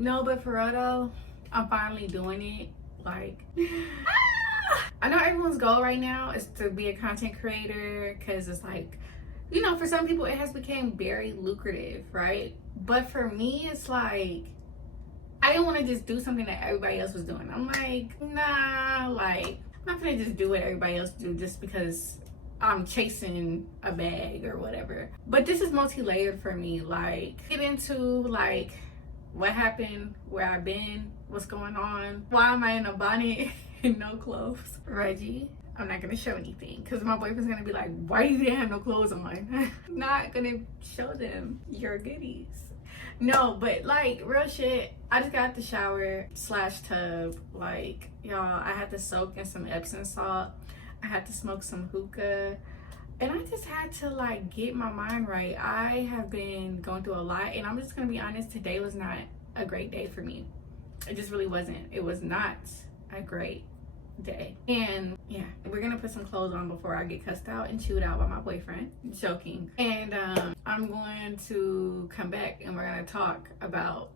No, but for real though, I'm finally doing it. Like, I know everyone's goal right now is to be a content creator because it's like, you know, for some people it has become very lucrative, right? But for me, it's like, I didn't want to just do something that everybody else was doing. I'm like, nah, like, I'm not gonna just do what everybody else do just because I'm chasing a bag or whatever. But this is multi-layered for me. Like, get into like what happened, where I've been, what's going on, why am I in a bonnet and no clothes. Reggie, I'm not gonna show anything because my boyfriend's gonna be like, why do you have no clothes on? Not gonna show them your goodies. No, but like real shit, I just got out the shower / tub. Like, y'all, I had to soak in some Epsom salt. I had to smoke some hookah. And I just had to like get my mind right. I have been going through a lot, and I'm just gonna be honest, today was not a great day for me. It just really wasn't. It was not a great day. And yeah, we're gonna put some clothes on before I get cussed out and chewed out by my boyfriend. Joking. And I'm going to come back and we're gonna talk about,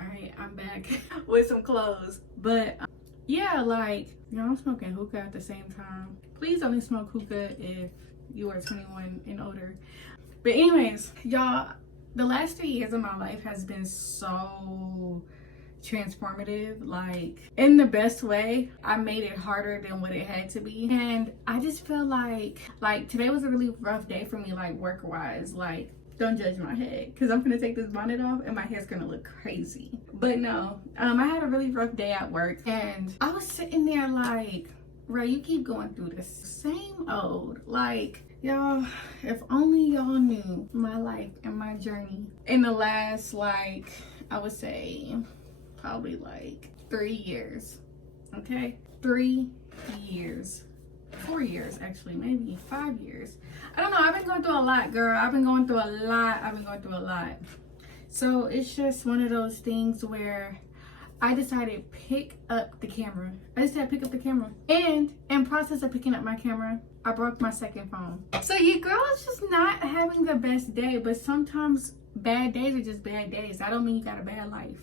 all right, I'm back with some clothes. But yeah, like, you know, I'm smoking hookah at the same time. Please only smoke hookah if you are 21 and older. But anyways, y'all, the last 3 years of my life has been so transformative, like in the best way. I made it harder than what it had to be, and I just feel like today was a really rough day for me, like work wise. Like, don't judge my head because I'm gonna take this bonnet off and my hair's gonna look crazy. But no, I had a really rough day at work, and I was sitting there like, Ray, you keep going through this same old, like, y'all, if only y'all knew my life and my journey in the last, like, I would say probably like 3 years. Okay, 3 years, 4 years actually, maybe 5 years. I don't know. I've been going through a lot, girl. I've been going through a lot. So it's just one of those things where I decided pick up the camera. And in process of picking up my camera, I broke my second phone. So your girl is just not having the best day, but sometimes bad days are just bad days. That don't mean you got a bad life.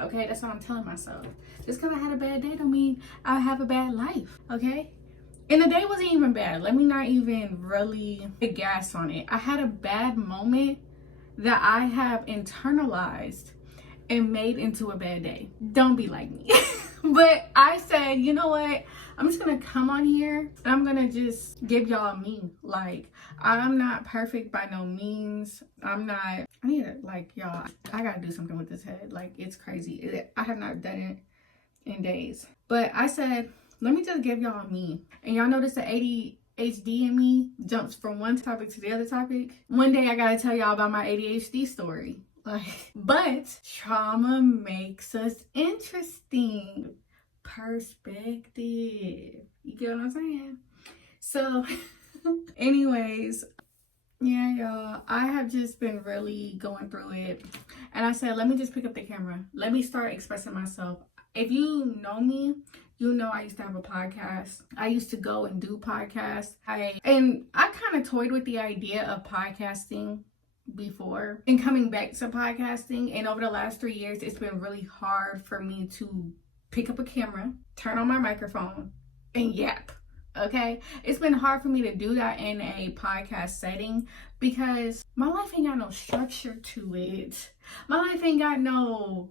Okay, that's what I'm telling myself. Just because I had a bad day don't mean I have a bad life, okay? And the day wasn't even bad. Let me not even really get gas on it. I had a bad moment that I have internalized and made into a bad day. Don't be like me. But I said, you know what? I'm just gonna come on here and I'm gonna just give y'all me. Like, I'm not perfect by no means. I need to, like, y'all, I gotta do something with this head. Like, it's crazy. I have not done it in days. But I said, let me just give y'all me. And y'all notice the ADHD in me jumps from one topic to the other topic. One day I gotta tell y'all about my ADHD story. Like, but trauma makes us interesting. Perspective. You get what I'm saying? So anyways, yeah, y'all, I have just been really going through it, and I said, let me just pick up the camera. Let me start expressing myself. If you know me, you know I used to have a podcast. I used to go and do podcasts. I kind of toyed with the idea of podcasting before and coming back to podcasting, and over the last 3 years it's been really hard for me to pick up a camera, turn on my microphone, and yap. Okay, it's been hard for me to do that in a podcast setting because my life ain't got no structure to it. My life ain't got no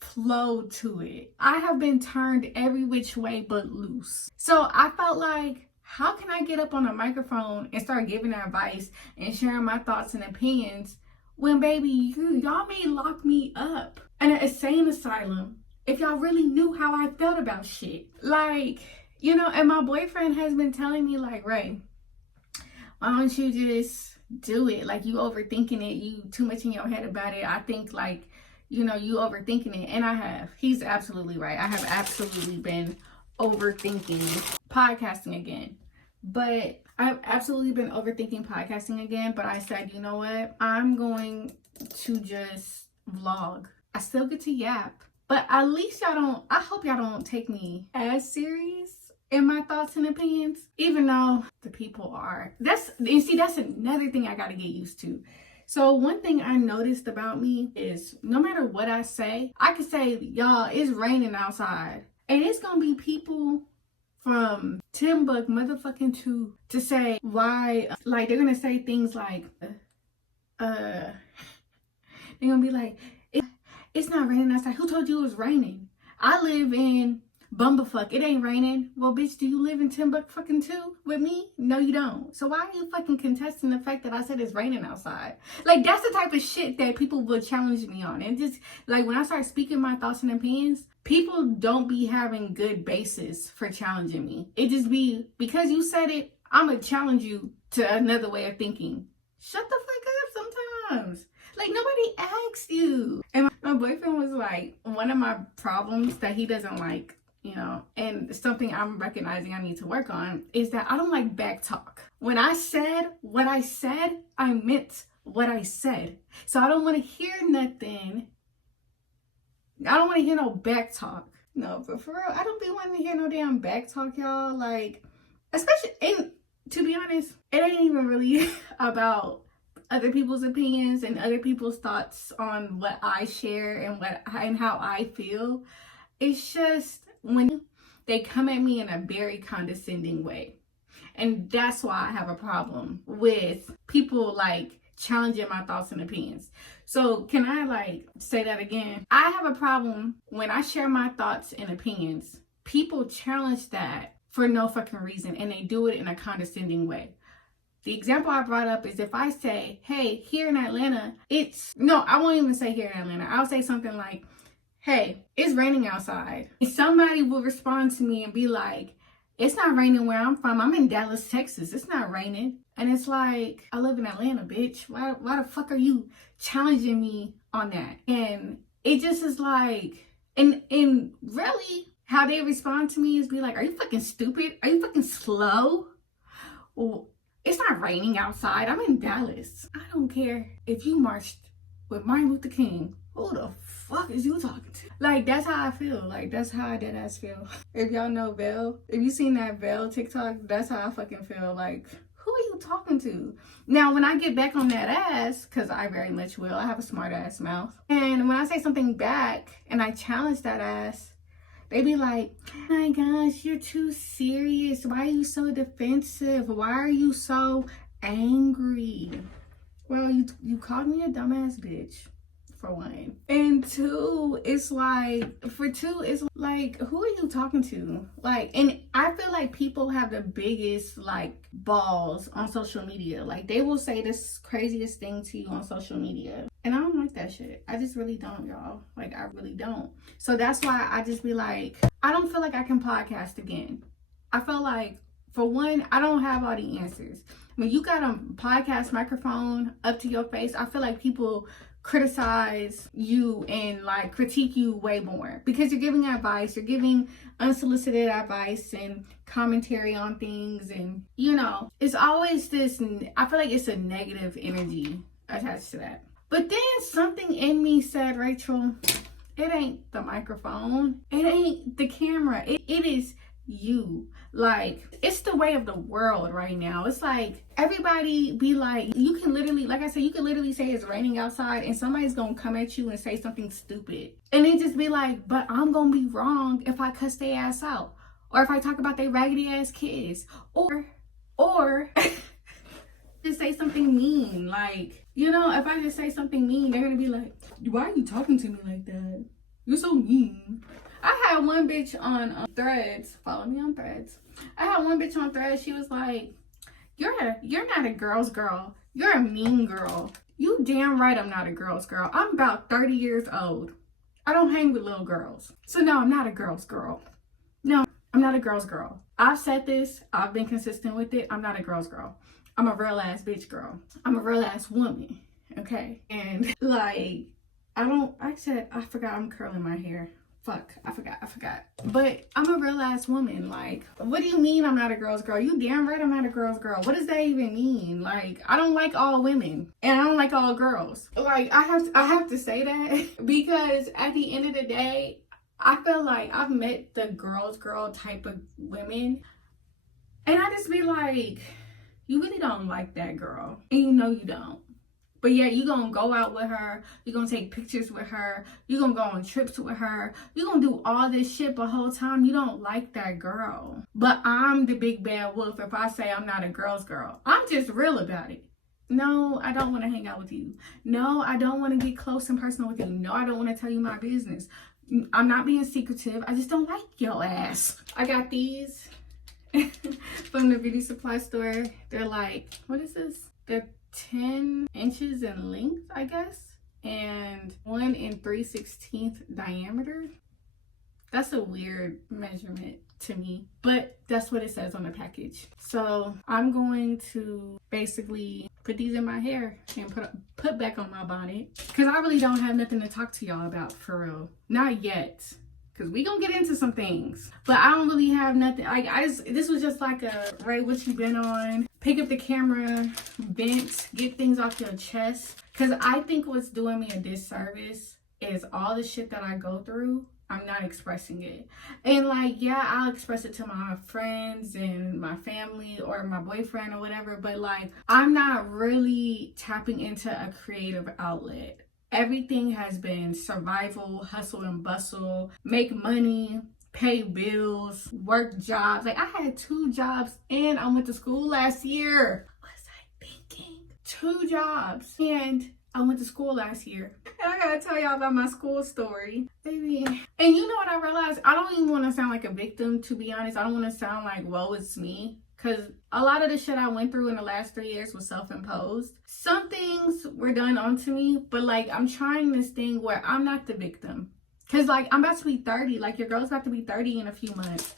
flow to it. I have been turned every which way but loose. So I felt like, how can I get up on a microphone and start giving advice and sharing my thoughts and opinions when, baby, y'all may lock me up in an insane asylum if y'all really knew how I felt about shit. Like, you know, and my boyfriend has been telling me, like, Ray, why don't you just do it? Like, you overthinking it. You too much in your head about it. I think, like, you know, you overthinking it. And I have. He's absolutely right. I have absolutely been overthinking podcasting again. But I've absolutely been overthinking podcasting again. But I said, you know what? I'm going to just vlog. I still get to yap. But at least I hope y'all don't take me as serious in my thoughts and opinions, even though the people are. That's another thing I got to get used to. So one thing I noticed about me is no matter what I say, I can say, y'all, it's raining outside. And it's gonna be people from Timbuk motherfucking to say why, like they're gonna say things like, they're gonna be like, it's not raining outside. Who told you it was raining? I live in Bumblefuck. It ain't raining. Well, bitch, do you live in Timbuk too with me? No, you don't. So why are you fucking contesting the fact that I said it's raining outside? Like, that's the type of shit that people will challenge me on. And just, like, when I start speaking my thoughts and opinions, people don't be having good basis for challenging me. It just be, because you said it, I'm gonna challenge you to another way of thinking. Shut the fuck up sometimes. Like, nobody asked you. And my boyfriend was like, one of my problems that he doesn't like, you know, and something I'm recognizing I need to work on, is that I don't like back talk. When I said what I said, I meant what I said. So I don't want to hear nothing. I don't want to hear no back talk. No, but for real, I don't be wanting to hear no damn back talk, y'all. Like, especially, and to be honest, it ain't even really about other people's opinions and other people's thoughts on what I share and how I feel. It's just when they come at me in a very condescending way. And that's why I have a problem with people like challenging my thoughts and opinions. So can I like say that again? I have a problem when I share my thoughts and opinions. People challenge that for no fucking reason, and they do it in a condescending way. The example I brought up is if I say, hey, here in Atlanta, I won't even say here in Atlanta. I'll say something like, hey, it's raining outside. And somebody will respond to me and be like, it's not raining where I'm from. I'm in Dallas, Texas. It's not raining. And it's like, I live in Atlanta, bitch. Why the fuck are you challenging me on that? And it just is like, and really how they respond to me is be like, are you fucking stupid? Are you fucking slow? Well, it's not raining outside. I'm in Dallas. I don't care if you marched with Martin Luther King. Who the fuck is you talking to? Like, that's how I feel. Like, that's how I deadass feel. If y'all know Vel, if you seen that Vel TikTok, that's how I fucking feel. Like, who are you talking to? Now, when I get back on that ass, because I very much will, I have a smart ass mouth. And when I say something back and I challenge that ass, they be like, oh my gosh, you're too serious. Why are you so defensive? Why are you so angry? Well, you called me a dumbass bitch, for one. And two, it's like, who are you talking to? Like, and I feel like people have the biggest, like, balls on social media. Like, they will say this craziest thing to you on social media. And I don't like that shit. I just really don't, y'all. Like, I really don't. So that's why I just be like, I don't feel like I can podcast again. I feel like, for one, I don't have all the answers. When you got a podcast microphone up to your face, I feel like people criticize you and like critique you way more because you're giving advice, you're giving unsolicited advice and commentary on things, and you know, it's always this, I feel like it's a negative energy attached to that. But then something in me said, Rachel, it ain't the microphone, it ain't the camera, it is you. Like, it's the way of the world right now. It's like everybody be like, you can literally, like I said, you can literally say it's raining outside and somebody's gonna come at you and say something stupid, and they just be like, but I'm gonna be wrong if I cuss their ass out, or if I talk about their raggedy ass kids, or just say something mean. Like, you know, if I just say something mean, they're gonna be like, why are you talking to me like that? You're so mean. I had one bitch on Threads. Follow me on Threads. I had one bitch on Threads. She was like, you're not a girl's girl. You're a mean girl. You damn right I'm not a girl's girl. I'm about 30 years old. I don't hang with little girls. So no, I'm not a girl's girl. No, I'm not a girl's girl. I've said this. I've been consistent with it. I'm not a girl's girl. I'm a real ass bitch girl. I'm a real ass woman. Okay? And like, I forgot I'm curling my hair. Fuck, I forgot. But I'm a real ass woman. Like, what do you mean I'm not a girl's girl? You damn right I'm not a girl's girl. What does that even mean? Like, I don't like all women and I don't like all girls. Like, I have to say that because at the end of the day, I feel like I've met the girl's girl type of women, and I just be like, you really don't like that girl, and you know you don't. But yeah, you're gonna go out with her, you're gonna take pictures with her, you're gonna go on trips with her, you're gonna do all this shit, but whole time you don't like that girl. But I'm the big bad wolf if I say I'm not a girl's girl. I'm just real about it. No, I don't want to hang out with you. No, I don't want to get close and personal with you. No, I don't want to tell you my business. I'm not being secretive. I just don't like your ass. I got these from the beauty supply store. They're like, what is this? They're 10 inches in length, I guess, and 1 3/16 diameter. That's a weird measurement to me, but that's what it says on the package. So I'm going to basically put these in my hair and put back on my bonnet, because I really don't have nothing to talk to y'all about for real. Not yet, because we gonna get into some things, but I don't really have nothing. Like, this was just like a Ray, what you been on? Pick up the camera, vent, get things off your chest. Because I think what's doing me a disservice is all the shit that I go through, I'm not expressing it. And like, yeah, I'll express it to my friends and my family or my boyfriend or whatever, but like, I'm not really tapping into a creative outlet. Everything has been survival, hustle and bustle, make money, pay bills, work jobs. Like, I had 2 jobs and I went to school last year. What was I thinking? 2 jobs and I went to school last year. And I gotta tell y'all about my school story, baby. And you know what I realized? I don't even want to sound like a victim, to be honest. I don't want to sound like, woe it's me. Because a lot of the shit I went through in the last 3 years was self-imposed. Some things were done onto me, but like, I'm trying this thing where I'm not the victim. Because like, I'm about to be 30. Like, your girl's about to be 30 in a few months.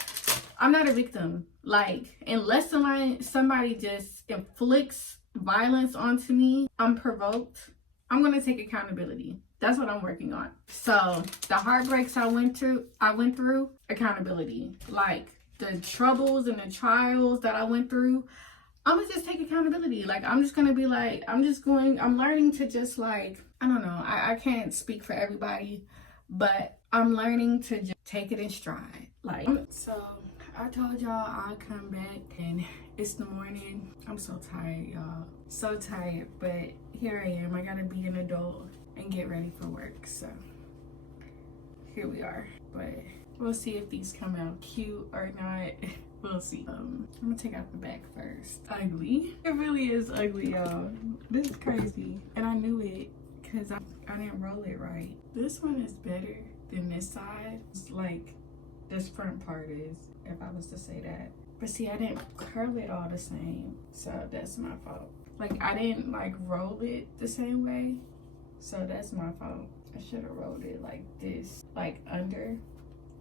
I'm not a victim. Like, unless somebody just inflicts violence onto me, I'm provoked, I'm going to take accountability. That's what I'm working on. So the heartbreaks I went through, accountability. Like, the troubles and the trials that I went through, I'm gonna just take accountability. Like, I'm just gonna be like, I'm learning to just like, I don't know, I can't speak for everybody, but I'm learning to just take it in stride. Like, so I told y'all I'll come back and it's the morning. I'm so tired, y'all. So tired, but here I am. I gotta be an adult and get ready for work. So here we are. But we'll see if these come out cute or not. We'll see. I'm gonna take out the back first. Ugly. It really is ugly, y'all. This is crazy. And I knew it because I didn't roll it right. This one is better than this side. It's like this front part is, if I was to say that. But see, I didn't curl it all the same. So that's my fault. Like, I didn't like roll it the same way. So that's my fault. I should have rolled it like this, like under,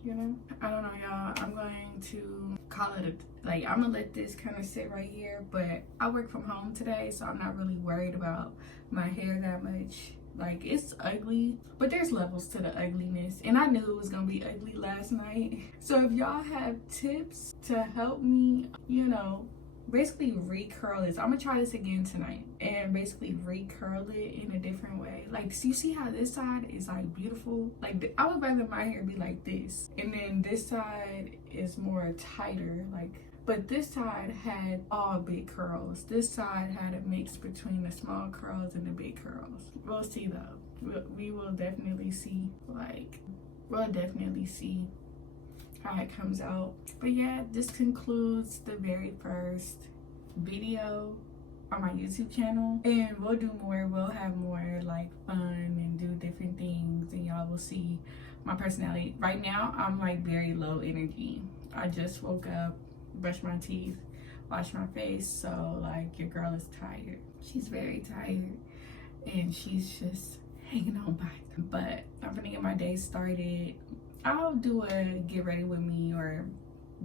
you know? I don't know, y'all. I'm going to call it I'm gonna let this kind of sit right here, but I work from home today, so I'm not really worried about my hair that much. Like, it's ugly, but there's levels to the ugliness, and I knew it was gonna be ugly last night. So if y'all have tips to help me, you know, basically recurl this. I'm gonna try this again tonight and basically recurl it in a different way. Like, so you see how this side is like beautiful? Like, I would rather my hair be like this, and then this side is more tighter, like, but this side had all big curls. This side had a mix between the small curls and the big curls. We'll see though. We will definitely see. Like, we'll definitely see how it comes out. But yeah, this concludes the very first video on my YouTube channel, and we'll do more. We'll have more like fun and do different things, and y'all will see my personality. Right now I'm like very low energy. I just woke up, brushed my teeth, washed my face, so like, your girl is tired. She's very tired and she's just hanging on by. But I'm gonna get my day started. I'll do a get ready with me or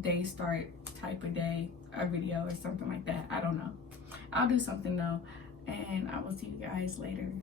day start type of day, a video or something like that. I don't know. I'll do something though, and I will see you guys later.